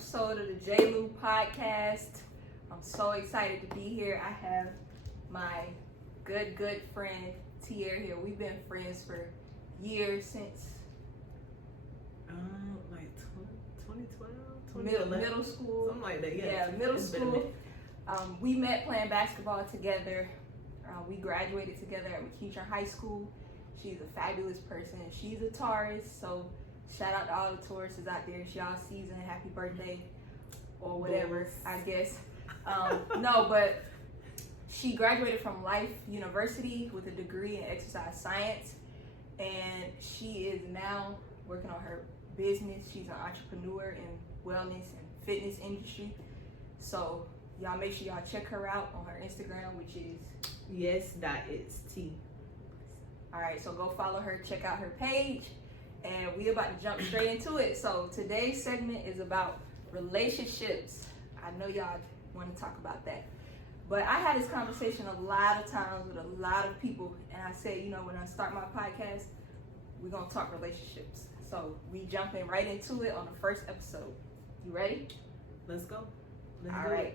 episode of the JayLew podcast. I'm so excited to be here. I have my good friend Tierra here. We've been friends for years, since like 2012, middle school, something like that. Yeah, middle school. We met playing basketball together. We graduated together at McKeitron High School. She's a fabulous person. She's a Taurus, so shout out to all the Tauruses out there. It's y'all season. Happy birthday, or whatever, I guess. No, but she graduated from Life University with a degree in exercise science, and she is now working on her business. She's an entrepreneur in wellness and fitness industry. So y'all make sure y'all check her out on her Instagram, which is yes.its.t. All right, so go follow her, check out her page, and we about to jump straight into it. So today's segment is about relationships. I know y'all want to talk about that, but I had this conversation a lot of times with a lot of people, and I said, when I start my podcast, we're gonna talk relationships. So we jumping right into it on the first episode. You ready? Let's go. All right.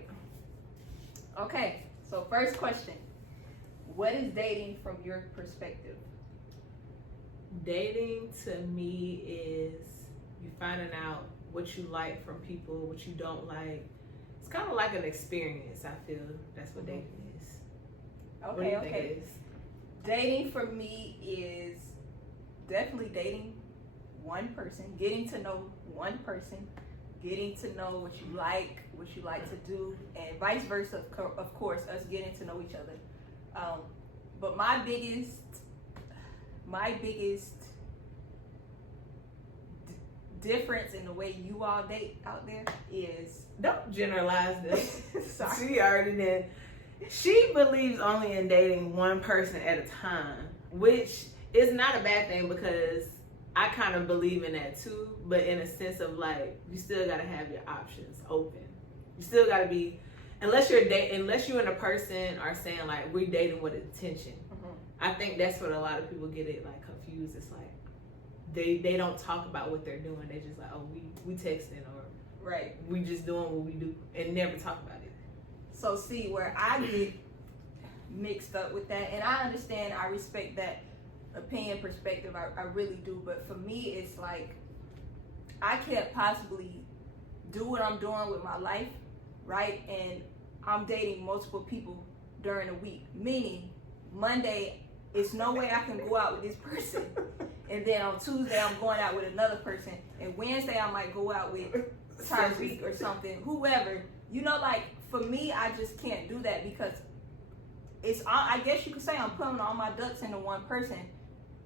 Okay, so first question. What is dating from your perspective? Dating to me is you finding out what you like from people, what you don't like. It's kind of like an experience. I feel that's what dating is. Okay, what do you think it is? Dating for me is definitely dating one person, getting to know one person, getting to know what you like to do, and vice versa, of course, us getting to know each other. But my biggest difference in the way you all date out there is... Don't generalize this. Sorry. She already did. She believes only in dating one person at a time, which is not a bad thing because I kind of believe in that too, but in a sense of like, you still got to have your options open. You still got to be... Unless you and a person are saying like we're dating with intention, I think that's what a lot of people get it like confused. It's like they don't talk about what they're doing. They just like, oh, we texting, or right, we just doing what we do and never talk about it. So see where I get mixed up with that, and I understand, I respect that opinion, perspective, I really do. But for me, it's like I can't possibly do what I'm doing with my life, right? And I'm dating multiple people during a week, meaning Monday, it's no way I can go out with this person, and then on Tuesday I'm going out with another person, and Wednesday I might go out with Tyreek or something, whoever. Like for me, I just can't do that because I guess you could say I'm putting all my ducks into one person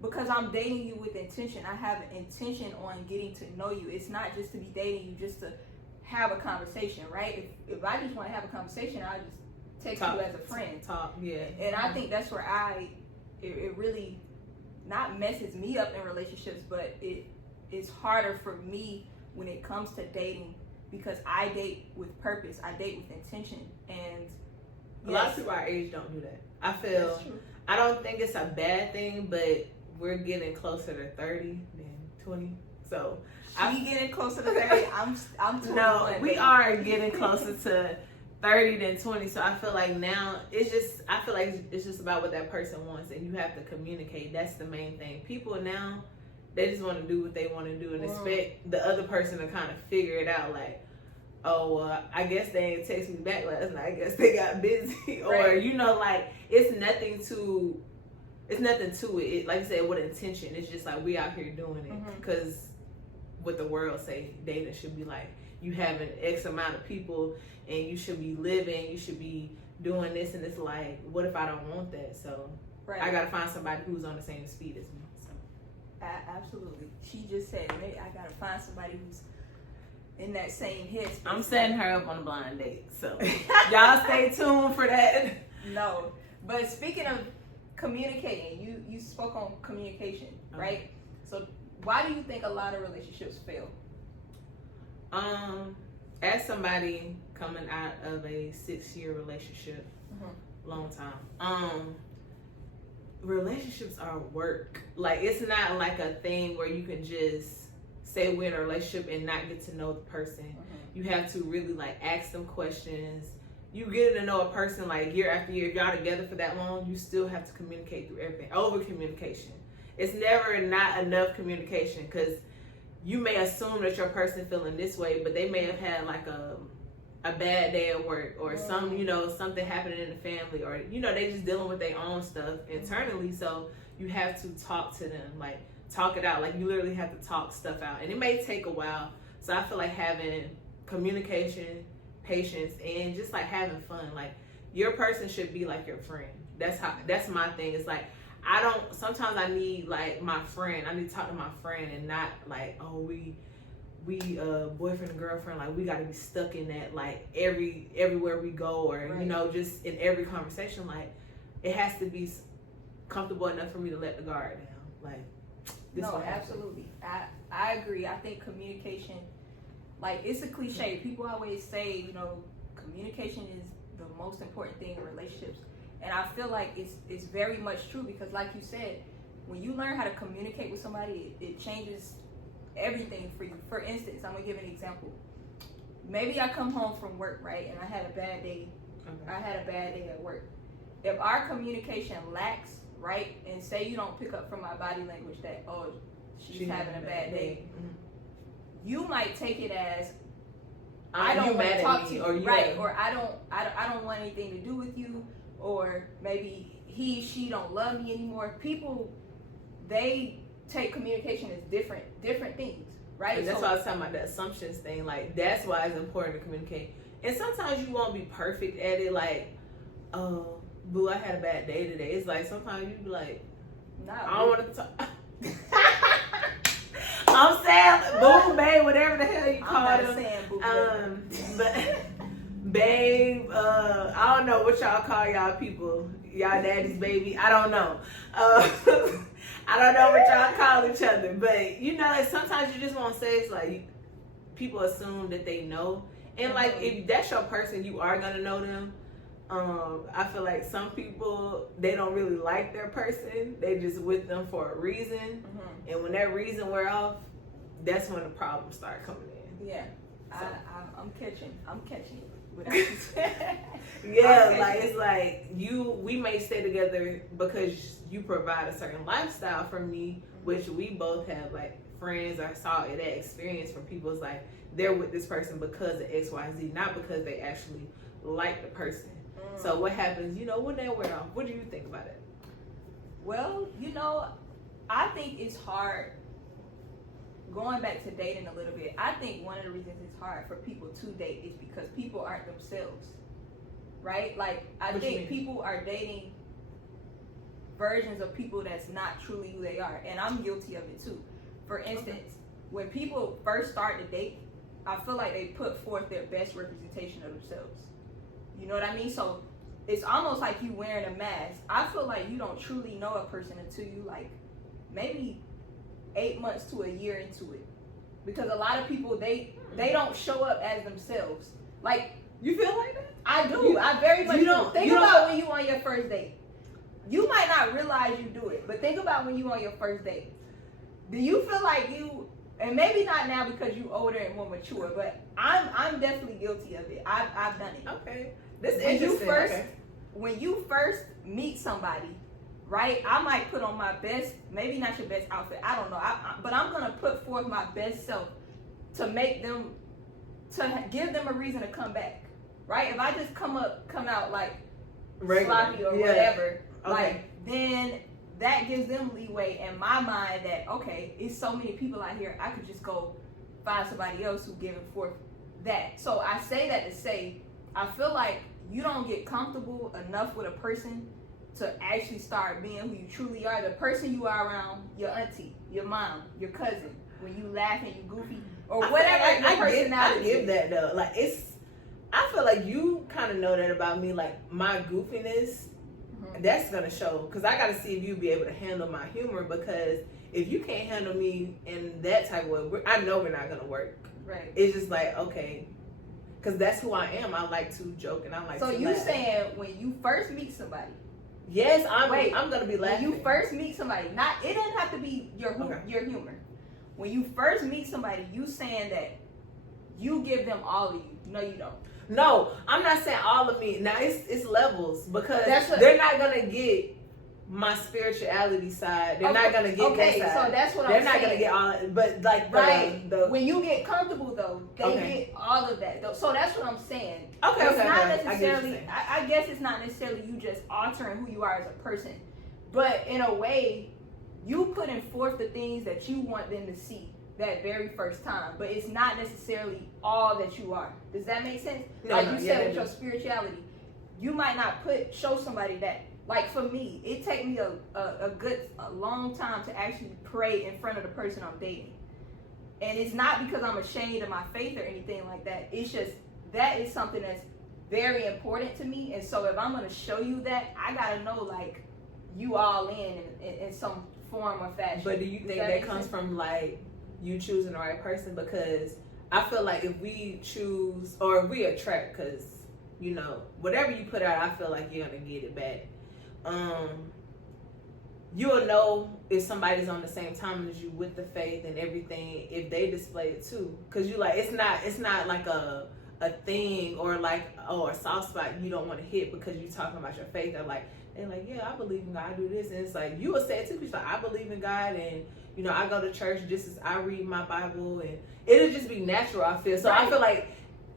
because I'm dating you with intention. I have an intention on getting to know you. It's not just to be dating you just to have a conversation, right? If I just want to have a conversation, I just text you as a friend. Talk, yeah. And I think that's where it really not messes me up in relationships, but it's harder for me when it comes to dating because I date with purpose. I date with intention, and a lot of people our age don't do that. I feel I don't think it's a bad thing, but we're getting closer to 30 than 20, so. I'm getting closer to 30. I'm 21. No, we are getting closer to 30 than 20. So I feel like now I feel like it's just about what that person wants, and you have to communicate. That's the main thing. People now, they just want to do what they want to do and expect the other person to kind of figure it out. Like, oh, I guess they ain't text me back last night. I guess they got busy, or like it's nothing to it. Like I said, with intention, it's just like we out here doing it because. What the world say dating should be like, you have an X amount of people and you should be living, you should be doing this, and it's like, what if I don't want that? So I gotta find somebody who's on the same speed as me. So absolutely, she just said, maybe I gotta find somebody who's in that same headspace. I'm setting her up on a blind date, so y'all stay tuned for that. No, but speaking of communicating, you spoke on communication, right? So why do you think a lot of relationships fail? As somebody coming out of a 6-year relationship, long time, relationships are work. Like, it's not like a thing where you can just say we're in a relationship and not get to know the person. You have to really like ask them questions. You get to know a person like year after year. If y'all together for that long, you still have to communicate through everything. Over communication. It's never not enough communication, because you may assume that your person feeling this way, but they may have had like a bad day at work, or some, you know, something happening in the family, or, you know, they just dealing with their own stuff internally. So you have to talk to them, like talk it out. Like you literally have to talk stuff out, and it may take a while. So I feel like having communication, patience, and just like having fun. Like your person should be like your friend. That's my thing. It's like, sometimes I need like my friend. I need to talk to my friend, and not like, oh, we boyfriend and girlfriend, like we got to be stuck in that like everywhere we go, or you know, just in every conversation. Like it has to be comfortable enough for me to let the guard down. Like this. No, absolutely. I agree. I think communication, like it's a cliche. People always say, you know, communication is the most important thing in relationships, and I feel like it's very much true, because like you said, when you learn how to communicate with somebody, it changes everything for you. For instance, I'm gonna give an example. Maybe I come home from work, right, and I had a bad day. I had a bad day at work. If our communication lacks, right, and say you don't pick up from my body language that, oh, she's having a bad day, you might take it as I don't want to talk to you, right? Or I don't want anything to do with you, or maybe she don't love me anymore. People, they take communication as different things, right? And that's why I was talking about the assumptions thing. Like that's why it's important to communicate. And sometimes you won't be perfect at it. Like, oh, boo, I had a bad day today. It's like sometimes you be like, I don't want to talk. I'm saying, boo, babe, whatever the hell you call them. Saying boo, but babe, I don't know what y'all call y'all people. Y'all daddy's baby. I don't know. I don't know what y'all call each other, but you know, like sometimes you just want to say, it's like people assume that they know, and like if that's your person, you are gonna know them. I feel like some people, they don't really like their person; they just with them for a reason, and when that reason wear off, that's when the problems start coming in. Yeah, so. I'm catching it. Yeah, like it's like we may stay together because you provide a certain lifestyle for me, which we both have like friends or saw that experience from people. It's like they're with this person because of XYZ, not because they actually like the person. So what happens, you know, when they wear off? What do you think about it? Well, you know, I think it's hard. Going back to dating a little bit, I think one of the reasons it's hard for people to date is because people aren't themselves, right? Like, I think people are dating versions of people that's not truly who they are, and I'm guilty of it too. For instance, when people first start to date, I feel like they put forth their best representation of themselves. You know what I mean? So it's almost like you wearing a mask. I feel like you don't truly know a person until you like maybe 8 months to a year into it, because a lot of people they don't show up as themselves. Like, you feel like that? I do. I very much do. Think about when you on your first date. You might not realize you do it, but think about when you on your first date. Do you feel like you? And maybe not now because you older and more mature, but I'm definitely guilty of it. I've done it. Okay, this is interesting. When you first meet somebody, right? I might put on my best, maybe not your best outfit, I don't know. But I'm gonna put forth my best self to make them, to give them a reason to come back, right? If I just come out like sloppy or whatever, like then that gives them leeway in my mind that okay, it's so many people out here, I could just go find somebody else who giving forth that. So I say that to say, I feel like you don't get comfortable enough with a person to actually start being who you truly are, the person you are around your auntie, your mom, your cousin, when you laugh and you goofy, or whatever your personality is. I give that though. Like I feel like you kind of know that about me, like my goofiness, that's gonna show, because I gotta see if you be able to handle my humor, because if you can't handle me in that type of way, I know we're not gonna work. Right. It's just like, okay, because that's who I am. I like to joke and I like to laugh. So you saying when you first meet somebody? Yes, I'm gonna be laughing. When you first meet somebody, it doesn't have to be your humor. when you first meet somebody, you saying that you give them all of you. No, you don't. No, I'm not saying all of me. Now it's levels because That's they're not gonna get my spirituality side. They're not gonna get that side. So that's what they're I'm not saying. gonna get all, but like when you get comfortable though, they get all of that. Though. So that's what I'm saying. Okay, it's not necessarily. I guess it's not necessarily you just altering who you are as a person, but in a way, you putting forth the things that you want them to see that very first time. But it's not necessarily all that you are. Does that make sense? You said with your spirituality, you might not show somebody that. Like for me, it take me a long time to actually pray in front of the person I'm dating. And it's not because I'm ashamed of my faith or anything like that. It's just, that is something that's very important to me. And so if I'm going to show you that, I got to know like you all in some form or fashion. But do you think that comes from like you choosing the right person? Because I feel like if we choose, or if we attract, because you know, whatever you put out, I feel like you're going to get it back. You'll know if somebody's on the same time as you with the faith and everything if they display it too, because you like it's not like a thing or like a soft spot you don't want to hit because you talking about your faith. They're like yeah, I believe in God, I do this, and it's like you will say it too, because like, I believe in God, and you know I go to church just as I read my Bible, and it'll just be natural. I feel so. Right. I feel like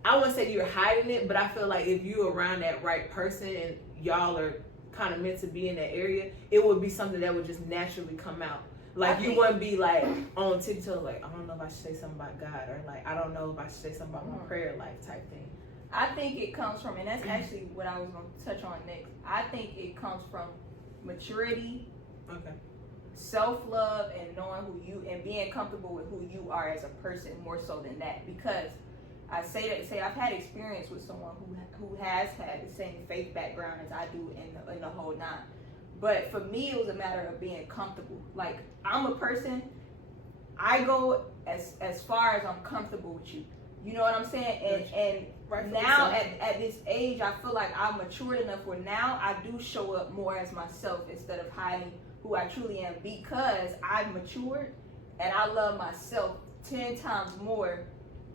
I wouldn't say you're hiding it, but I feel like if you're around that right person and y'all are kind of meant to be in that area, it would be something that would just naturally come out. Like you wouldn't be like on tiptoe, like I don't know if I should say something about God, or like I don't know if I should say something about my prayer life type thing. I think it comes from, and that's actually what I was going to touch on next. I think it comes from maturity, self-love, and knowing who you, and being comfortable with who you are as a person more so than that. Because I say that to say I've had experience with someone who has had the same faith background as I do in the whole nine. But for me, it was a matter of being comfortable. Like I'm a person, I go as far as I'm comfortable with you. You know what I'm saying? And now at this age, I feel like I'm matured enough where now I do show up more as myself instead of hiding who I truly am, because I've matured and I love myself 10 times more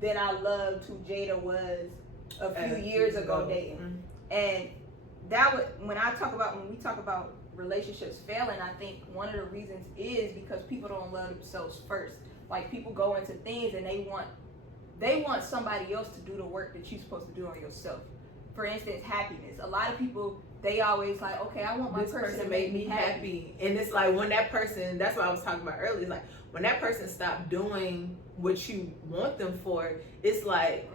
than I loved who Jada was a few years ago dating. And that would, when we talk about relationships failing, I think one of the reasons is because people don't love themselves first. Like people go into things and they want somebody else to do the work that you're supposed to do on yourself. For instance, happiness. A lot of people, they always like, okay, I want my person to make me happy. And it's like when that person, that's what I was talking about earlier, like when that person stopped doing what you want them for, it's like,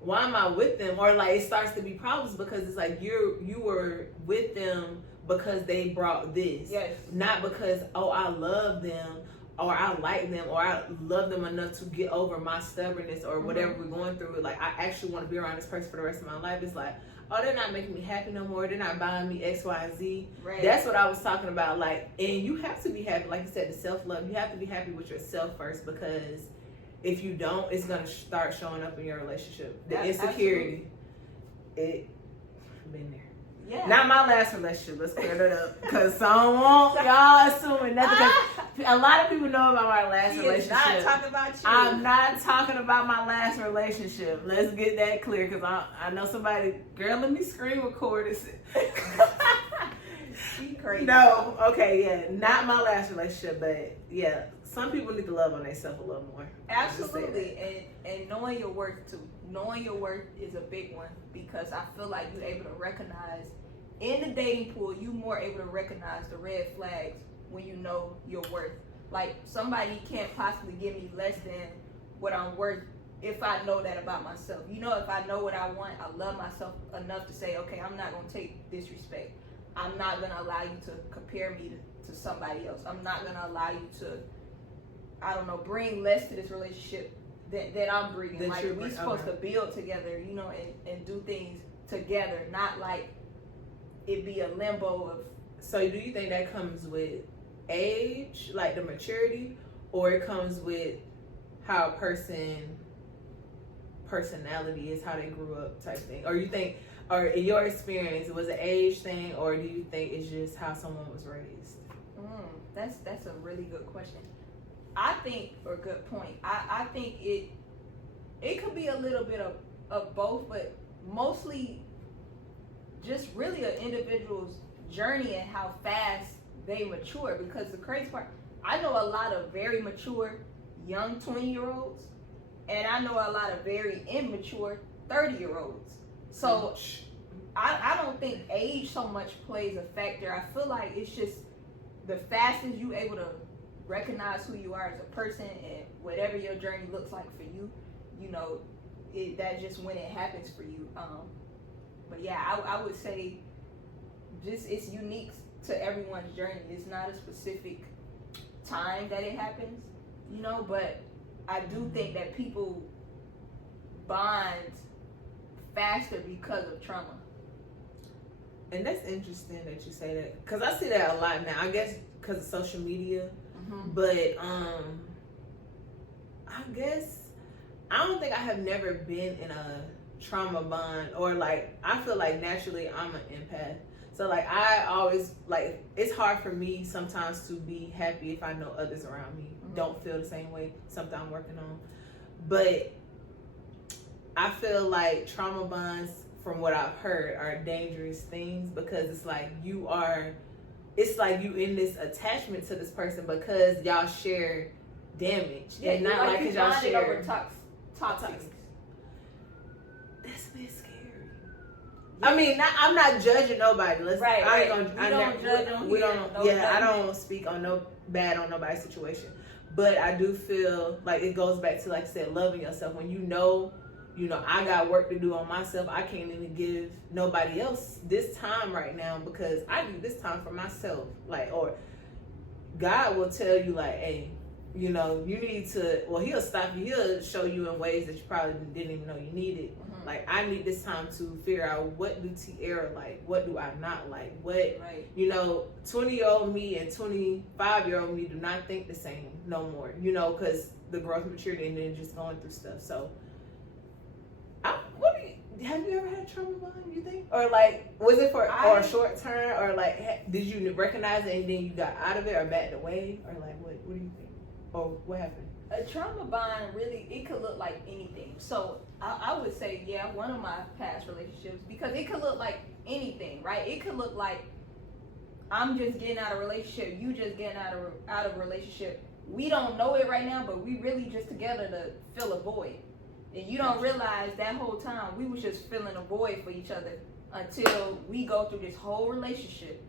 why am I with them? Or like it starts to be problems because it's like you were with them because they brought this. Yes. Not because, oh, I love them or I like them or I love them enough to get over my stubbornness or whatever we're going through. Like I actually want to be around this person for the rest of my life. It's like, oh, they're not making me happy no more. They're not buying me X, Y, Z. Right. That's what I was talking about. Like, and you have to be happy. Like you said, the self-love. You have to be happy with yourself first, because if you don't, it's going to start showing up in your relationship. The insecurity. It been there. Yeah. Not my last relationship. Let's clear that up. Because y'all assuming nothing. A lot of people know about my last relationship. Not talking about you. I'm not talking about my last relationship. Let's get that clear, because I know somebody, girl, let me screen record this. She crazy. No, okay, yeah, not my last relationship, but yeah, some people need to love on themselves a little more. Absolutely, and knowing your worth too. Knowing your worth is a big one, because I feel like you're able to recognize in the dating pool. You more able to recognize the red flags when you know your worth. Like somebody can't possibly give me less than what I'm worth if I know that about myself. You know, if I know what I want, I love myself enough to say, okay, I'm not gonna take disrespect. I'm not gonna allow you to compare me to somebody else. I'm not gonna allow you to, I don't know, bring less to this relationship that I'm bringing. Like we're supposed to build together, you know, and do things together, not like it be a limbo of. So do you think that comes with age, like the maturity, or it comes with how a personality is, how they grew up type thing? Or you think, or in your experience, it was an age thing, or do you think it's just how someone was raised? That's a really good question. I think, or good point. I think it could be a little bit of both, but mostly just really an individual's journey and how fast they mature. Because the crazy part, I know a lot of very mature young 20-year-olds, and I know a lot of very immature 30-year-olds. So I don't think age so much plays a factor. I feel like it's just the fastest you able to recognize who you are as a person and whatever your journey looks like for you, you know, that's just when it happens for you. But yeah, I would say just it's unique to everyone's journey. It's not a specific time that it happens, you know, but I do think that people bond faster because of trauma. And that's interesting that you say that, because I see that a lot now. I guess because of social media. But I guess I don't think I have never been in a trauma bond, or like I feel like naturally I'm an empath. So like I always like, it's hard for me sometimes to be happy if I know others around me don't feel the same way, something I'm working on. But I feel like trauma bonds, from what I've heard, are dangerous things, because it's like you in this attachment to this person because y'all share damage, yeah, and not like because y'all share over toxic. That's a bit scary. Yeah. I mean, I'm not judging nobody. Right. I don't speak on bad on nobody's situation. But I do feel like it goes back to, like I said, loving yourself. When you know, I got work to do on myself. I can't even give nobody else this time right now, because I need this time for myself. Like, or God will tell you, like, hey, you need to, well, he'll stop you. He'll show you in ways that you probably didn't even know you needed. Like, I need this time to figure out, what do Tierra like? What do I not like? What, 20-year-old me and 25-year-old me do not think the same no more, because the growth, maturity, and then just going through stuff. So, have you ever had a trauma bond, you think? Or like, was it for or a short term, or like, did you recognize it and then you got out of it or backed away, or like, what do you think? Or what happened? A trauma bond, really, it could look like anything. So I would say, yeah, one of my past relationships, because it could look like anything, right? It could look like I'm just getting out of a relationship, you just getting out of a relationship. We don't know it right now, but we really just together to fill a void. And you don't realize that whole time we was just filling a void for each other until we go through this whole relationship.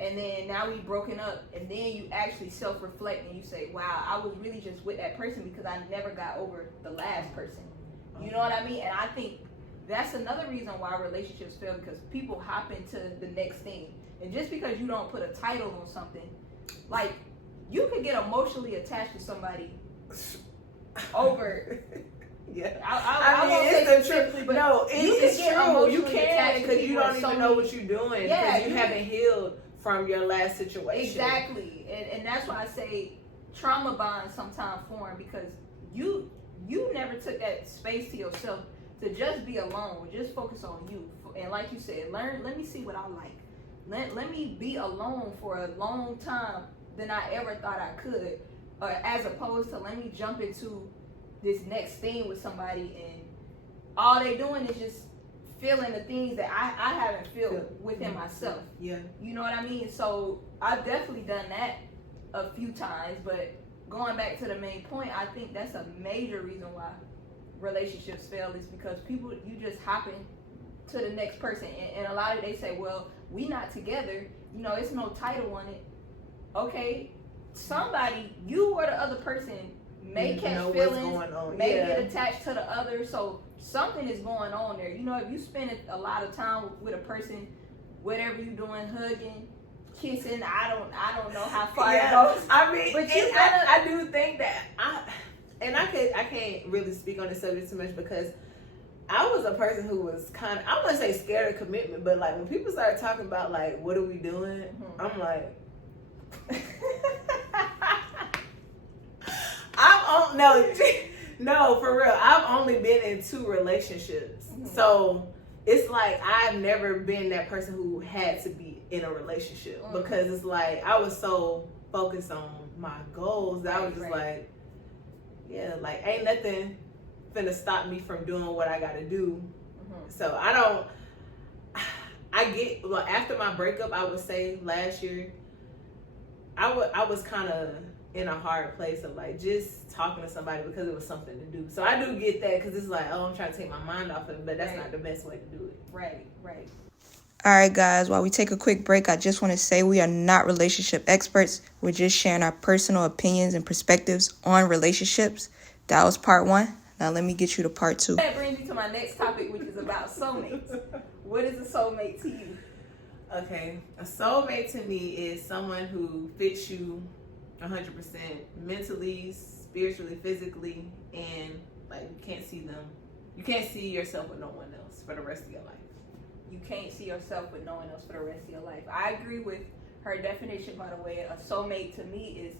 And then now we broken up, and then you actually self-reflect and you say, wow, I was really just with that person because I never got over the last person. You know what I mean? And I think that's another reason why relationships fail, because people hop into the next thing. And just because you don't put a title on something, like, you could get emotionally attached to somebody over... Yeah, I mean, it's the truth. No, it's true. You can, because you don't even know what you're doing. Yeah, you haven't healed from your last situation. Exactly, and that's why I say trauma bonds sometimes form, because you never took that space to yourself to just be alone, just focus on you. And like you said, let me see what I like. Let me be alone for a long time than I ever thought I could, as opposed to let me jump into this next thing with somebody and all they doing is just feeling the things that I haven't felt within myself. Yeah. You know what I mean? So I've definitely done that a few times, but going back to the main point, I think that's a major reason why relationships fail, is because people, you just hopping to the next person. And a lot of they say, well, we not together, it's no title on it. Okay, somebody, you or the other person may catch feelings, may get attached to the other, so something is going on there. If you spend a lot of time with a person, whatever you doing, hugging, kissing, I don't know how far it goes. I mean, but I do think that I can't really speak on this subject too much, because I was a person who was kind of, I wouldn't say scared of commitment, but like when people start talking about like, what are we doing? I'm like, no, for real. I've only been in 2 relationships. So it's like I've never been that person who had to be in a relationship, because it's like I was so focused on my goals. That I was just like, yeah, like ain't nothing finna stop me from doing what I gotta do. So I get, well, after my breakup, I would say last year, I was kind of in a hard place of like just talking to somebody because it was something to do. So I do get that, because it's like, oh, I'm trying to take my mind off of it, but that's not the best way to do it. Right. All right, guys, while we take a quick break, I just want to say we are not relationship experts. We're just sharing our personal opinions and perspectives on relationships. That was part 1. Now let me get you to part 2. That brings me to my next topic, which is about soulmates. What is a soulmate to you? Okay, a soulmate to me is someone who fits you 100% mentally, spiritually, physically, and like you can't see yourself with no one else for the rest of your life. You can't see yourself with no one else for the rest of your life. I agree with her definition, by the way. A soulmate to me is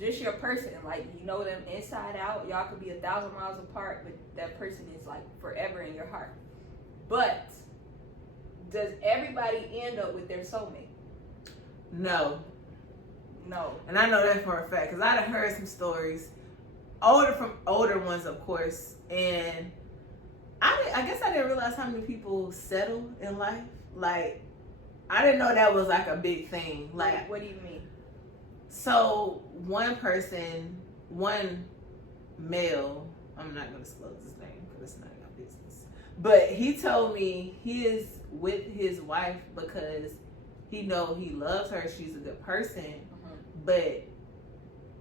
just your person. Like, you know them inside out. Y'all could be 1,000 miles apart, but that person is like forever in your heart. But does everybody end up with their soulmate? No. And I know that for a fact, because I've heard some stories, older ones, of course, and I guess I didn't realize how many people settle in life. Like, I didn't know that was like a big thing. Like, what do you mean? So one male, I'm not going to disclose his name because it's none of your business, but he told me he is with his wife because he loves her, she's a good person, but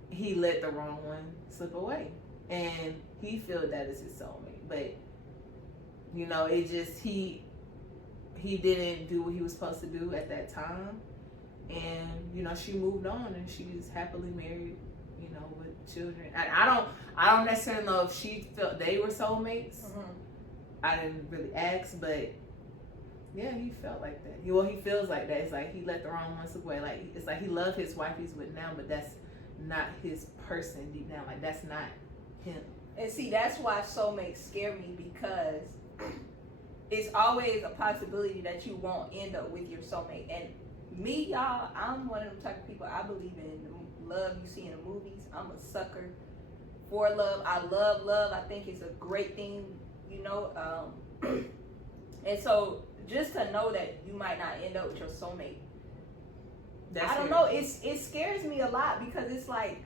he let the wrong one slip away, and he feels that is his soulmate. But it just he didn't do what he was supposed to do at that time, and she moved on, and she's happily married, with children. And I don't necessarily know if she felt they were soulmates. I didn't really ask, but yeah, he felt like that. He feels like that. It's like he let the wrong one slip away. Like, it's like he loved his wife he's with now, but that's not his person deep down. Like, that's not him. And see, that's why soulmates scare me, because it's always a possibility that you won't end up with your soulmate. And me, y'all, I'm one of them type of people. I believe in love you see in the movies. I'm a sucker for love. I love love. I think it's a great thing, and so just to know that you might not end up with your soulmate, I don't know. It scares me a lot, because it's like,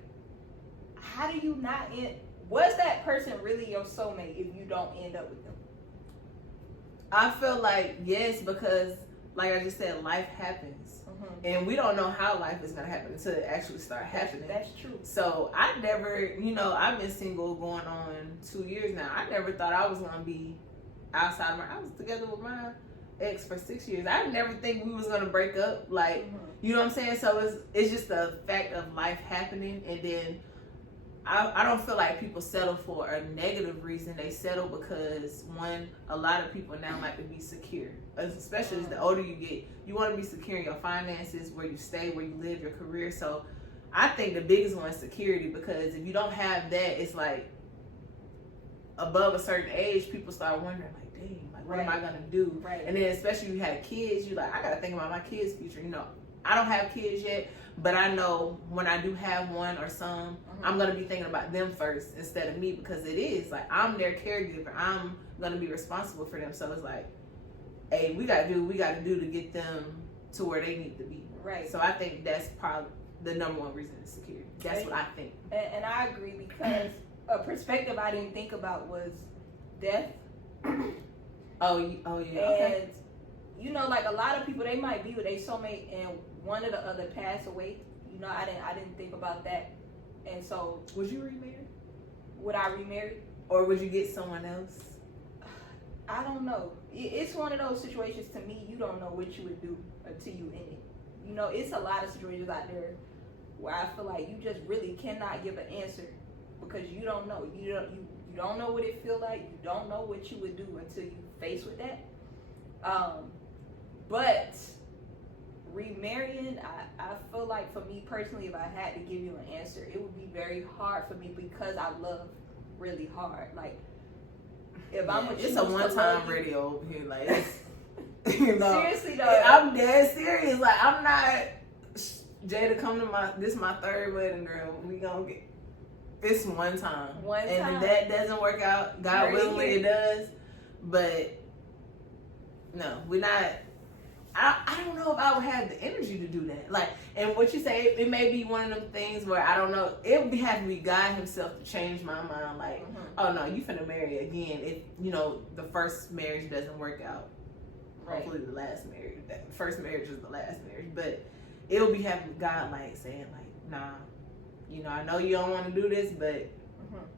how do you not end? Was that person really your soulmate if you don't end up with them? I feel like yes, because like I just said, life happens. And we don't know how life is going to happen until it actually start happening. That's true. So I never, I've been single going on 2 years now. I never thought I was going to be outside I was together with my ex for 6 years. I never think we was going to break up. Like, you know what I'm saying? So it's just the fact of life happening. And then I don't feel like people settle for a negative reason. They settle because, one, a lot of people now like to be secure. Especially as the older you get, you want to be secure in your finances, where you stay, where you live, your career. So I think the biggest one is security, because if you don't have that, it's like above a certain age, people start wondering, like, dang, like, what am I going to do? Right. And then especially if you had kids, you're like, I got to think about my kids' future. I don't have kids yet, but I know when I do have one or some, I'm going to be thinking about them first instead of me, because it is like I'm their caregiver. I'm going to be responsible for them. So it's like, hey, we got to do what we got to do to get them to where they need to be. Right. So I think that's probably the number one reason is security. That's what I think. And I agree, because a perspective I didn't think about was death. Oh yeah. Okay. And like a lot of people, they might be with a soulmate and one or the other pass away. I didn't think about that. And so, would you remarry? Would I remarry? Or would you get someone else? I don't know. It's one of those situations, to me, you don't know what you would do until you in it. It's a lot of situations out there where I feel like you just really cannot give an answer, because you don't know. You don't know what it feels like. You don't know what you would do until you face with that. But remarrying, I feel like, for me personally, if I had to give you an answer, it would be very hard for me, because I love really hard. Like, if I'm with it's you, a one-time radio over here, like seriously though, I'm dead serious. Like, I'm not Jada, come to this my third wedding, girl. We gonna get this one time. And if that doesn't work out, God willing it does. But no, we're not. I don't know if I would have the energy to do that. Like, and what you say, it may be one of them things where I don't know. It would have to be God Himself to change my mind. Like, oh no, you finna marry again if the first marriage doesn't work out. Right. Hopefully, the first marriage is the last marriage. But it will be having God like saying like, nah, I know you don't want to do this, but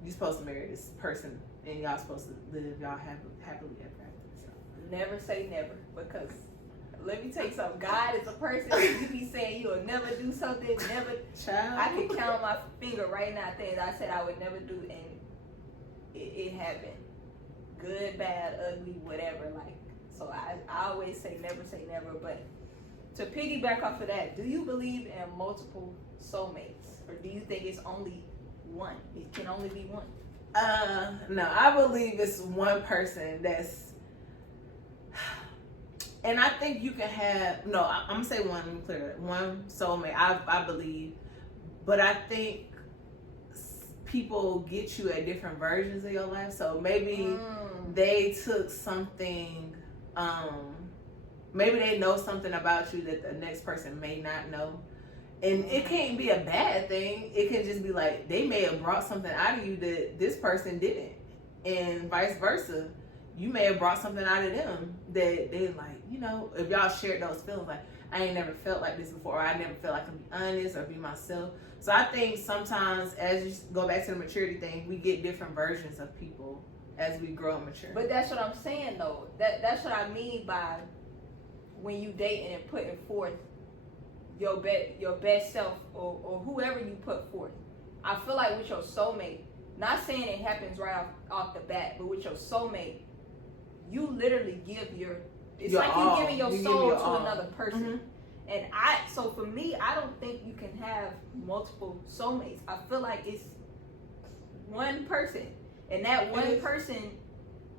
you're supposed to marry this person, and y'all supposed to live y'all happily ever after. So. Never say never, because. Let me tell you something. God is a person. You be saying you'll never do something, never. Child. I can count on my finger right now things I said I would never do, and it happened. Good, bad, ugly, whatever. Like, so I always say never. But to piggyback off of that, do you believe in multiple soulmates, or do you think it's only one? It can only be one. No, I believe it's one person that's. And I think you can have, I'm going to say one, let me clear that. One soulmate, I believe. But I think people get you at different versions of your life. So maybe they took something, maybe they know something about you that the next person may not know. And it can't be a bad thing. It can just be like, they may have brought something out of you that this person didn't. And vice versa. You may have brought something out of them that they're like, if y'all shared those feelings, like, I ain't never felt like this before, or I never felt like I can be honest or be myself. So I think sometimes, as you go back to the maturity thing, we get different versions of people as we grow and mature. But that's what I'm saying, though. That's what I mean by when you dating and putting forth your best self or whoever you put forth. I feel like with your soulmate, not saying it happens right off the bat, but with your soulmate, you literally give it's like you're giving your soul to another person. And so for me, I don't think you can have multiple soulmates. I feel like it's one person, and that one person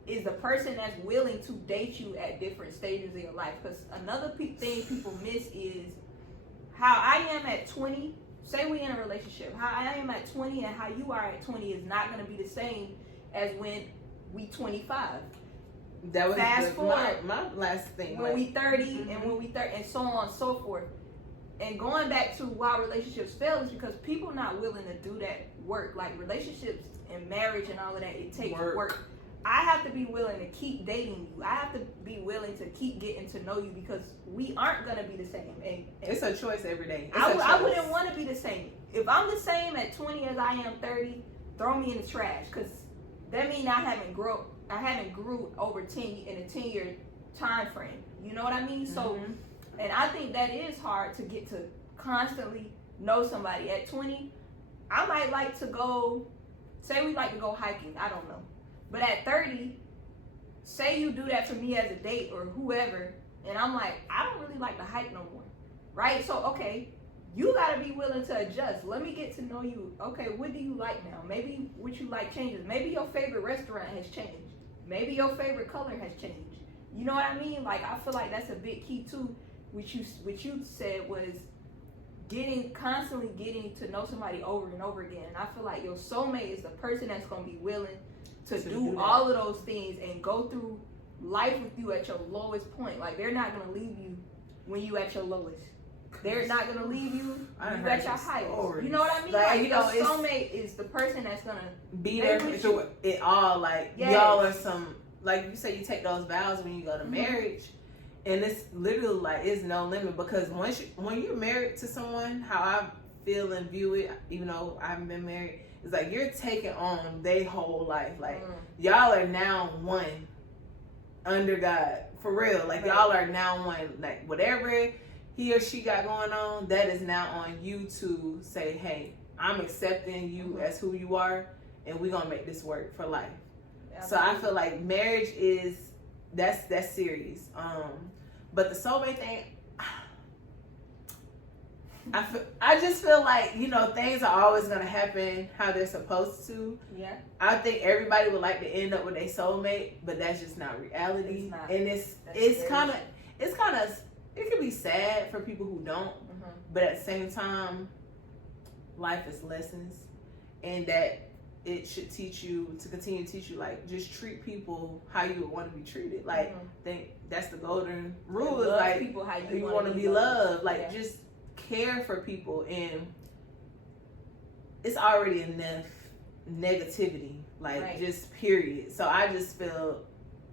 is the person that's willing to date you at different stages of your life. Because another thing people miss is how I am at 20. Say we in a relationship. How I am at 20 and how you are at 20 is not going to be the same as when we 25. That was fast forward my last thing. When we 30 and when we 30 and so on and so forth. And going back to why relationships fail is because people not willing to do that work. Like relationships and marriage and all of that, it takes work. I have to be willing to keep dating you. I have to be willing to keep getting to know you because we aren't going to be the same. And it's a choice every day. I wouldn't want to be the same. If I'm the same at 20 as I am 30, throw me in the trash because that means I haven't grew over in a 10-year time frame. You know what I mean? So, and I think that is hard to get to constantly know somebody. At 20, I might like to go, say we like to go hiking. I don't know. But at 30, say you do that for me as a date or whoever, and I'm like, I don't really like to hike no more. Right? So, okay, you got to be willing to adjust. Let me get to know you. Okay, what do you like now? Maybe what you like changes. Maybe your favorite restaurant has changed. Maybe your favorite color has changed. You know what I mean? Like, I feel like that's a big key too, which you said was constantly getting to know somebody over and over again. And I feel like your soulmate is the person that's going to be willing to do all of those things and go through life with you at your lowest point. Like, they're not going to leave you when you at your lowest. They're not going to leave you when you at your highest. You know what I mean? Like your soulmate is the person that's going to be there through it all. Like, y'all are some, like you say, you take those vows when you go to marriage. And it's literally like, it's no limit. Because when you're married to someone, how I feel and view it, even though I haven't been married, it's like you're taking on their whole life. Like, y'all are now one under God. For real. Like, y'all are now one. Like, whatever he or she got going on, that is now on you to say, hey, I'm accepting you as who you are, and we're going to make this work for life. So I feel like marriage is, that's serious. But the soulmate thing, I just feel like, things are always going to happen how they're supposed to. Yeah. I think everybody would like to end up with their soulmate, but that's just not reality. It's not. And it's kind of, it can be sad for people who don't. but at the same time, life is lessons, and that it should teach you to continue to teach you, like, just treat people how you would want to be treated. Like, think that's the golden rule. Is like, people how you want to be loved. Like, just care for people, and it's already enough negativity, like, just period. So I just feel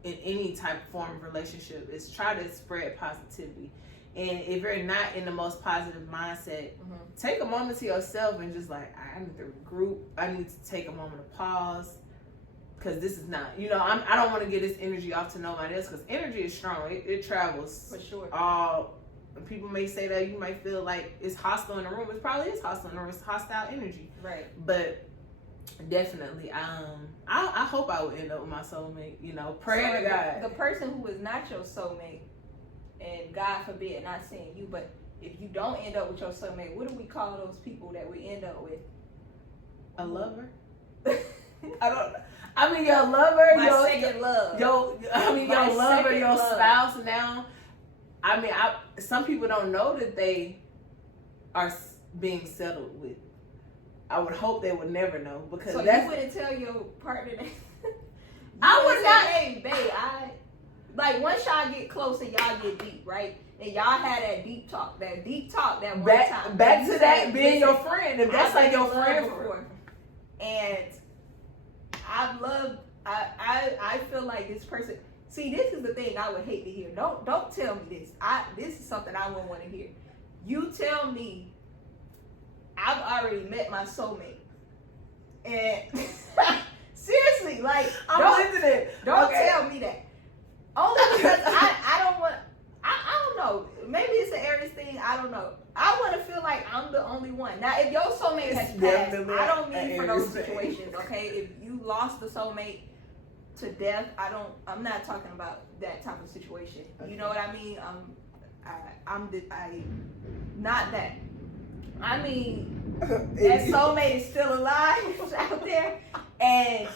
in any type of form of relationship is try to spread positivity. And if you're not in the most positive mindset, take a moment to yourself and just like, I need to regroup. I need to take a moment to pause, because this is not, you know, I don't want to get this energy off to nobody else, because energy is strong. It travels. For sure. People may say that you might feel like it's hostile in the room. It probably is hostile in the room. It's hostile energy. Right. But definitely, I hope I would end up with my soulmate. You know, pray to God. The person who is not your soulmate, and God forbid, not saying you, but if you don't end up with your soulmate, what do we call those people that we end up with? A lover? I mean, your lover, your second love. Your lover, your spouse now. I mean, some people don't know that they are being settled with. I would hope they would never know, because so you wouldn't tell your partner that. I would not. Hey, babe, like, once y'all get close and y'all get deep, right? And y'all had that deep talk that one time. Back to that being your friend. If that's like your friend before. And I feel like this person. See, this is the thing I would hate to hear. Don't tell me this. This is something I wouldn't want to hear. You tell me I've already met my soulmate, and seriously, like, don't tell me that. Only because I don't want. I don't know. Maybe it's an Aries thing. I don't know. I want to feel like I'm the only one. Now, if your soulmate has passed, I don't mean for those situations. Okay, if you lost the soulmate to death, I'm not talking about that type of situation. You know what I mean? Not that. I mean, that soulmate is still alive out there, and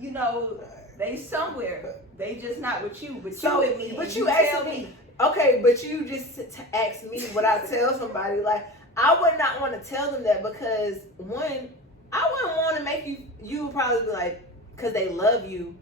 you know, they somewhere. They just not with you, but you with me. But you asked me. Okay, but you just asked me what I tell somebody. Like, I would not want to tell them that, because one, I wouldn't want to make you would probably be like, because they love you,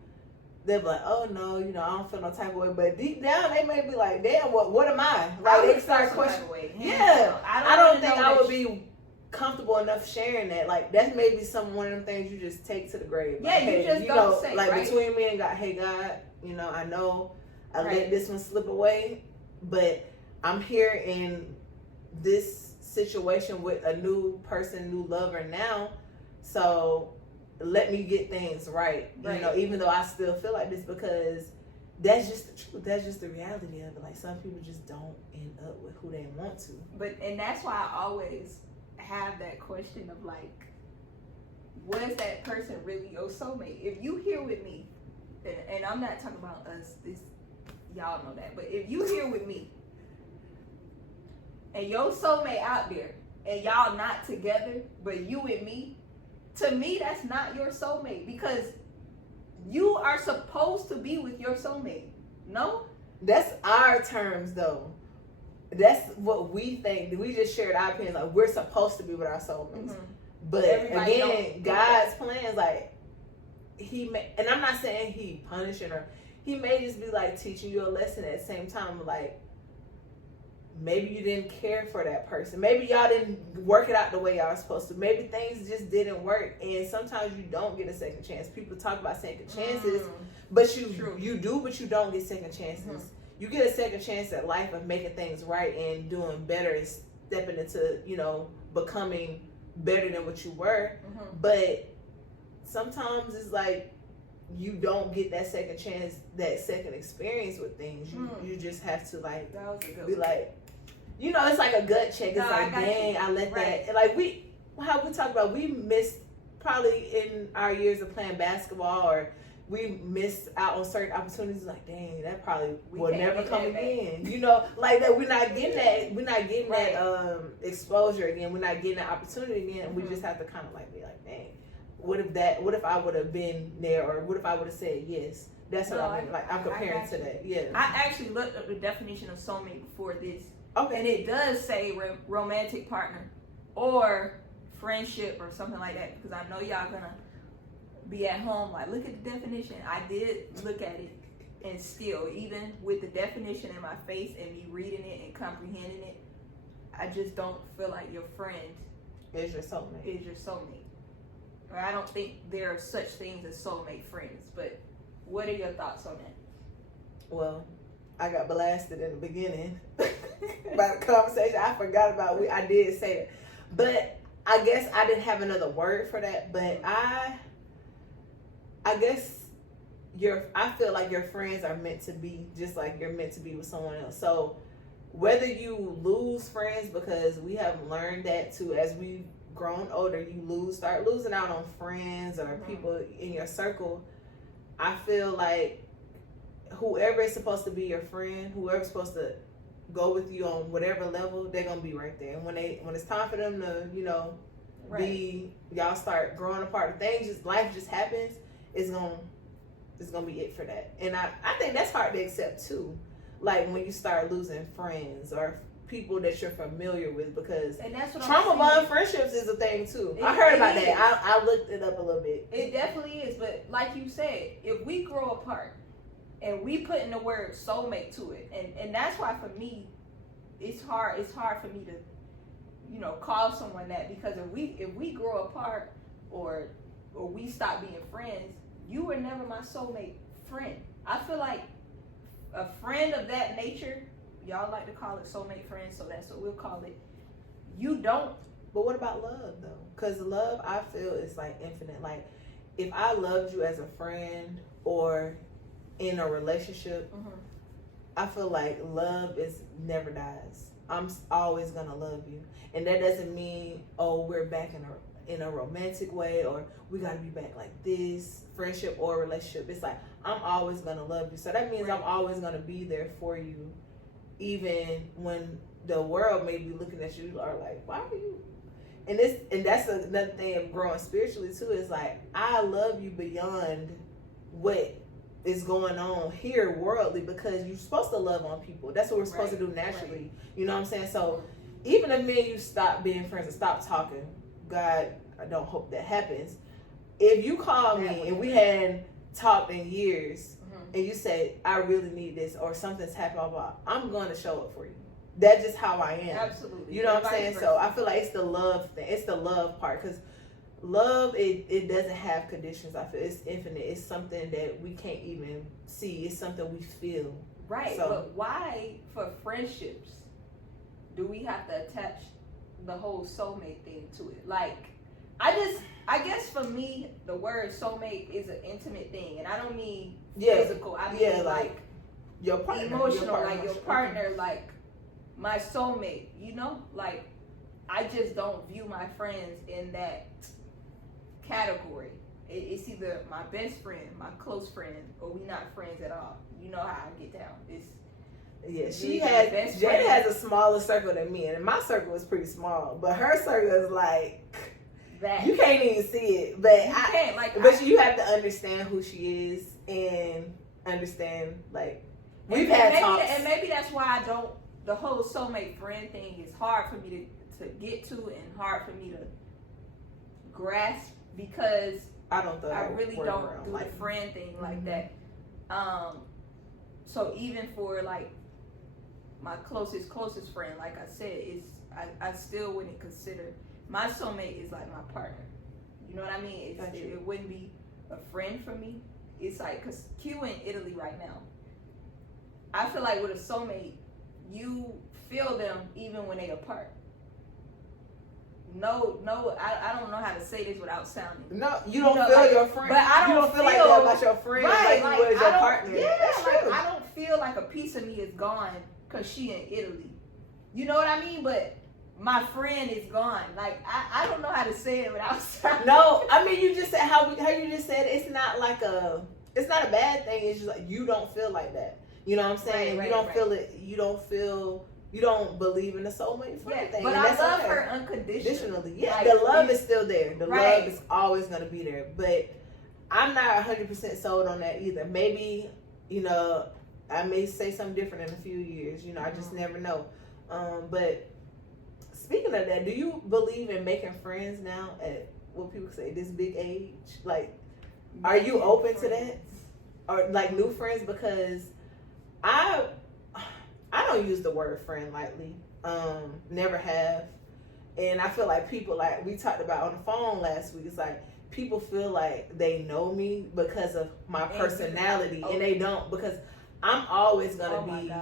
they'll be like, oh no, you know, I don't feel no type of way. But deep down, they may be like, damn, what am I? Like, they start questioning. Yeah, I don't think I would be comfortable enough sharing that. Like, that may be one of them things you just take to the grave. Yeah, like, you just don't say, like, right? Between me and God, hey God, you know, I know I let this one slip away, but I'm here in this situation with a new person, new lover now, so let me get things right. You know, even though I still feel like this, because that's just the truth. That's just the reality of it. Like, some people just don't end up with who they want to. And that's why I always have that question of, like, was that person really your soulmate? If you here with me, and I'm not talking about us, y'all know that, but if you here with me and your soulmate out there and y'all not together, but you and me, to me, that's not your soulmate, because you are supposed to be with your soulmate. No? That's our terms, though. That's what we think. We just shared our opinion. Like, we're supposed to be with our soulmates. But again, God's plans, like, and I'm not saying he punishing her. He may just be like teaching you a lesson at the same time. Like, maybe you didn't care for that person. Maybe y'all didn't work it out the way y'all were supposed to. Maybe things just didn't work. And sometimes you don't get a second chance. People talk about second chances, but you do, but you don't get second chances. You get a second chance at life of making things right and doing better and stepping into, you know, becoming better than what you were. But sometimes it's like you don't get that second chance, that second experience with things. You just have to, like, be like, you know, it's like a gut check. It's like, dang, I let that. Like, how we talk about, we missed probably in our years of playing basketball, or we missed out on certain opportunities. Like, dang, that probably will never come again. You know, like that. We're not getting that. We're not getting that exposure again. We're not getting that opportunity again. And we just have to kind of like be like, dang, what if I would have been there, or what if I would have said yes? That's what I mean. Like, I'm comparing to that. Yeah. I actually looked up the definition of soulmate before this, Okay. And it does say romantic partner or friendship or something like that, because I know y'all gonna be at home like, look at the definition. I did look at it, and still, even with the definition in my face and me reading it and comprehending it, I just don't feel like your friend is your soulmate. Or I don't think there are such things as soulmate friends. But what are your thoughts on that? Well, I got blasted in the beginning by the conversation. I forgot about I did say it, but I guess I didn't have another word for that. But I guess I feel like your friends are meant to be just like you're meant to be with someone else. So whether you lose friends, because we have learned that too, as we've grown older, you start losing out on friends or people in your circle. I feel like whoever is supposed to be your friend, whoever's supposed to go with you on whatever level, they're gonna be right there. And when it's time for them to, y'all start growing apart, life just happens, it's gonna be it for that. And I think that's hard to accept too. Like when you start losing friends or people that you're familiar with, because trauma bond friendships is a thing too. I heard about that. I looked it up a little bit. It definitely is, but like you said, if we grow apart and we put in the word soulmate to it, and that's why for me, it's hard for me to, call someone that, because if we grow apart or we stop being friends, you were never my soulmate friend. I feel like a friend of that nature, y'all like to call it soulmate friends, so that's what we'll call it. You don't. But what about love though? Because love, I feel, is like infinite. Like if I loved you as a friend or in a relationship, I feel like love never dies. I'm always gonna love you, and that doesn't mean we're back in a romantic way or we gotta be back like this, friendship or relationship. It's like I'm always gonna love you, so that means I'm always gonna be there for you, even when the world may be looking at you are like, why are you? And that's another thing of growing spiritually too. Is like I love you beyond what is going on here worldly, because you're supposed to love on people. That's what we're supposed to do naturally. You know what I'm saying? So even if me and you stop being friends and stop talking, God, I don't hope that happens. If you call me and we hadn't talked in years, and you say, I really need this, or something's happened, blah, blah, I'm going to show up for you. That's just how I am. Absolutely. You know what I'm saying? So I feel like it's the love thing. It's the love part, because love, it doesn't have conditions. I feel it's infinite. It's something that we can't even see. It's something we feel. Right. So, but why, for friendships, do we have to attach the whole soulmate thing to it? Like, I guess for me, the word soulmate is an intimate thing, and I don't mean physical. I mean like your partner, emotional, like your partner, like my soulmate. Like I just don't view my friends in that category. It's either my best friend, my close friend, or we not friends at all. You know how I get down. Jada has a smaller circle than me, and my circle is pretty small, but her circle is like that. You can't even see it, but you have to understand who she is and understand, like, we've had talks. And maybe that's why I don't, the whole soulmate friend thing is hard for me to get to and hard for me to grasp, because I really don't do the friend thing like that. So even for like my closest friend, like I said, I still wouldn't consider my soulmate is like my partner. You know what I mean? It wouldn't be a friend for me. It's like, because Q in Italy right now, I feel like with a soulmate, you feel them even when they apart. No, I don't know how to say this without sounding. No, you don't feel your friend. But I don't feel like that about your friend, right, like you would as your partner. Yeah, like I don't feel like a piece of me is gone because she in Italy. You know what I mean? But my friend is gone. Like I don't know how to say it without sounding. No, I mean you just said how you just said it, it's not a bad thing. It's just like you don't feel like that. You know what I'm saying? Right, you don't feel it. You don't believe in the soulmate friend thing. But I love her unconditionally. Yeah, like, the love is still there. The love is always going to be there. But I'm not 100% sold on that either. Maybe, I may say something different in a few years. I just never know. But speaking of that, do you believe in making friends now at what people say this big age? Like, are you open to that, or like new friends? Because I don't use the word friend lightly. Never have, and I feel like people, like we talked about on the phone last week, it's like people feel like they know me because of my personality, and they don't, because I'm always gonna be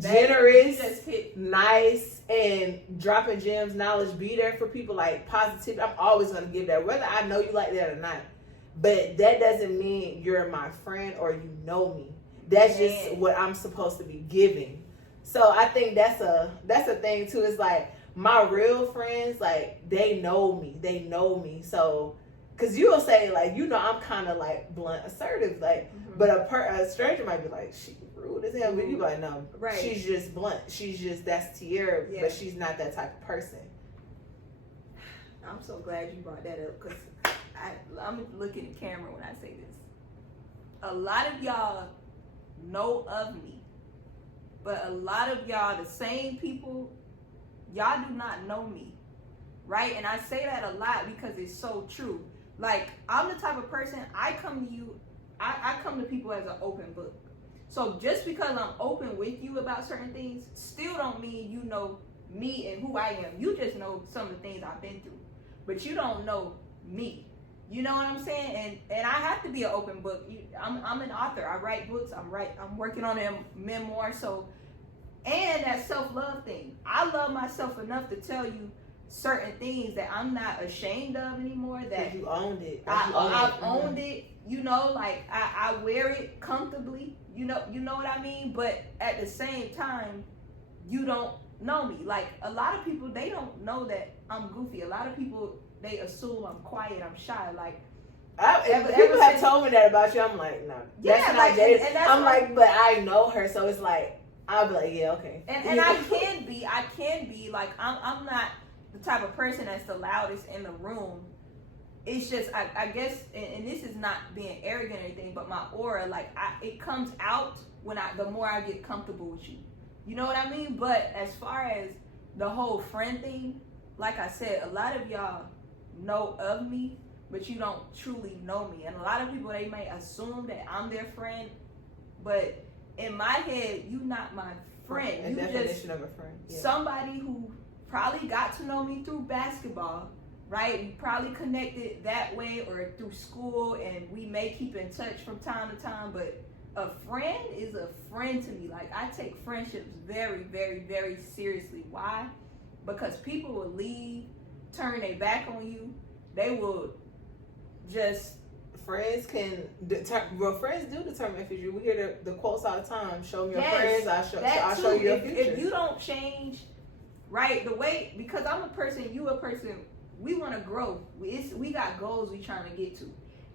generous, nice, and dropping gems, knowledge, be there for people, like positive. I'm always gonna give that, whether I know you like that or not. But that doesn't mean you're my friend or you know me. That's just what I'm supposed to be giving. So I think that's a thing too. It's like my real friends, like they know me. So, cause you'll say like, I'm kind of like blunt, assertive, like, but a stranger might be like, she rude as hell, but you like, no, right? She's just blunt. That's Tierra, but she's not that type of person. I'm so glad you brought that up, because I'm looking at the camera when I say this. A lot of y'all know of me, but a lot of y'all, the same people, y'all do not know me, right? And I say that a lot because it's so true. Like, I'm the type of person, I come to people as an open book. So just because I'm open with you about certain things still don't mean you know me and who I am. You just know some of the things I've been through, but you don't know me. You know what I'm saying? And I have to be an open book. I'm an author. I write books. I'm working on a memoir. So, and that self-love thing. I love myself enough to tell you certain things that I'm not ashamed of anymore. That you owned it. I've owned it. You know, like I wear it comfortably. You know what I mean? But at the same time, you don't know me. Like, a lot of people, they don't know that I'm goofy. A lot of people, they assume I'm quiet, I'm shy. Like, people have told me that about you. I'm like, no, that's not Jada. And I'm like, but I know her, so it's like, I'll be like, yeah, okay. And I can be like, I'm not the type of person that's the loudest in the room. It's just, I guess, and this is not being arrogant or anything, but my aura, like, it comes out when the more I get comfortable with you. You know what I mean? But as far as the whole friend thing, like I said, a lot of y'all know of me, but you don't truly know me. And a lot of people, they may assume that I'm their friend, but in my head, you not my friend. You definition of a friend. Yeah. Somebody who probably got to know me through basketball, right? We probably connected that way, or through school, and we may keep in touch from time to time, but a friend is a friend to me. Like, I take friendships very, very, very seriously. Why? Because people will leave, turn their back on you. They will just... Friends can friends do determine if you. We hear the quotes all the time. Show me your friends, I'll show you your future. If you don't change, right, the way, because I'm a person, you a person, we want to grow. We got goals we trying to get to.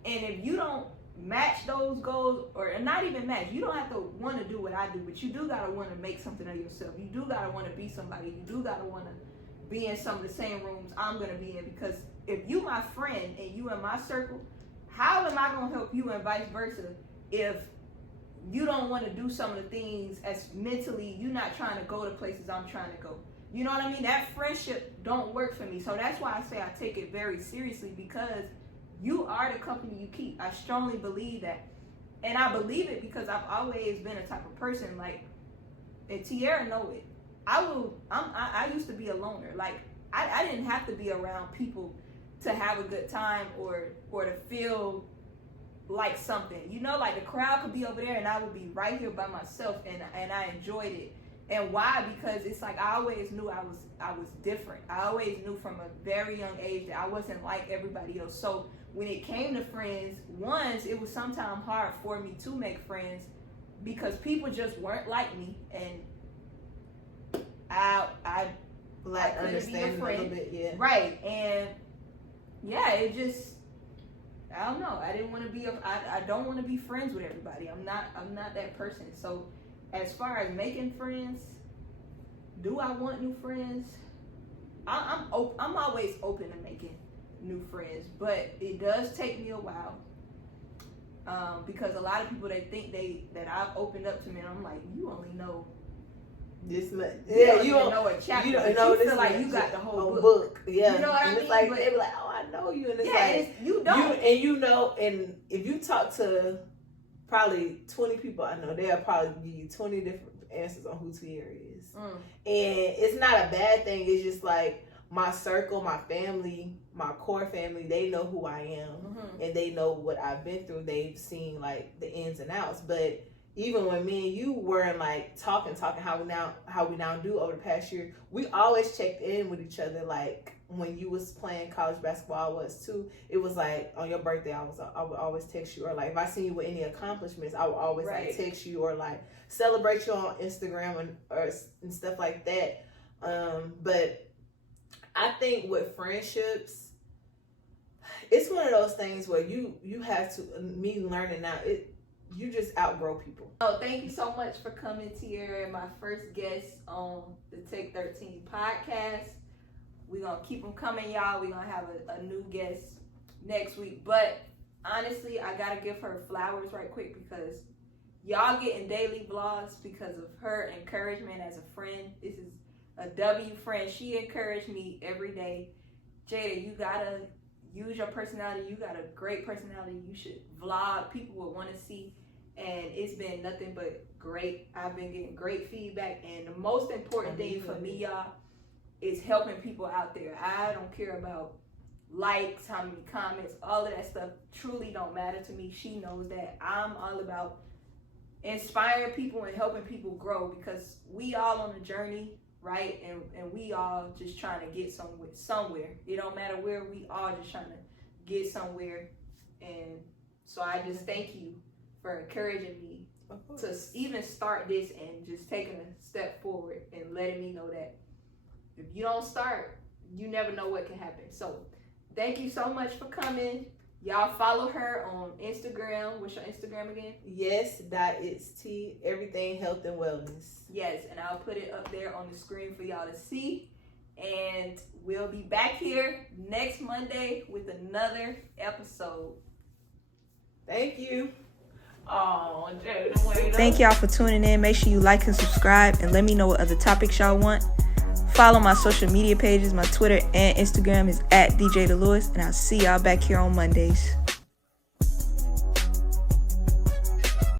And if you don't match those goals, or not even match, you don't have to want to do what I do, but you do got to want to make something of yourself. You do got to want to be somebody. You do got to want to be in some of the same rooms I'm going to be in. Because if you my friend and you in my circle, how am I going to help you, and vice versa, if you don't want to do some of the things as mentally, you're not trying to go to places I'm trying to go. You know what I mean? That friendship don't work for me. So that's why I say I take it very seriously, because you are the company you keep. I strongly believe that. And I believe it because I've always been a type of person, like, and Tierra know it. I used to be a loner. Like, I didn't have to be around people to have a good time or to feel like something. You know, like, the crowd could be over there and I would be right here by myself, and I enjoyed it. And why? Because it's like, I always knew I was different. I always knew from a very young age that I wasn't like everybody else. So when it came to friends, it was sometimes hard for me to make friends because people just weren't like me, and I understand a little bit, yeah. Right. And yeah, it just, I don't know. I didn't want to be I don't want to be friends with everybody. I'm not that person. So as far as making friends, do I want new friends? I'm always open to making new friends, but it does take me a while, because a lot of people, they think that I've opened up to me, and I'm like, you only know this much. You Yeah, don't you even don't know a chapter. You but don't know you this feel like much. you got the whole A book. Yeah, You know what I and mean? it's like But- they be like, oh, I know you, and it's Yeah, like you don't. you know, and if you talk to probably 20 people I know, they'll probably give you 20 different answers on who Tierra is. And it's not a bad thing. It's just like my circle, my family, my core family, they know who I am and they know what I've been through. They've seen like the ins and outs. But even when me and you weren't like talking how we now do over the past year, we always checked in with each other. Like when you was playing college basketball, I was too. It was like on your birthday, I would always text you, or like if I see you with any accomplishments, I would always like text you or like celebrate you on Instagram and stuff like that. But I think with friendships, it's one of those things where you have to, me learning now, you just outgrow people. Oh, thank you so much for coming, Tierra, my first guest on the Take 13 podcast. We're going to keep them coming, y'all. We're going to have a new guest next week. But honestly, I got to give her flowers right quick because y'all getting daily vlogs because of her encouragement as a friend. This is a W friend. She encouraged me every day. Jada, you got to use your personality. You got a great personality. You should vlog. People would want to see. And it's been nothing but great. I've been getting great feedback. And the most important thing for me, y'all, is helping people out there. I don't care about likes, how many comments, all of that stuff truly don't matter to me. She knows that. I'm all about inspiring people and helping people grow because we all on a journey, right? And we all just trying to get somewhere. It don't matter where, we all just trying to get somewhere. And so I just thank you for encouraging me to even start this and just taking a step forward and letting me know that if you don't start, you never know what can happen. So thank you so much for coming. Y'all follow her on Instagram. What's your Instagram again? Yes.its everything health and wellness. Yes, and I'll put it up there on the screen for y'all to see. And we'll be back here next Monday with another episode. Thank you. Oh, Jada. Thank y'all for tuning in. Make sure you like and subscribe and let me know what other topics y'all want. Follow my social media pages. My Twitter and Instagram is @DJLewis, and I'll see y'all back here on Mondays.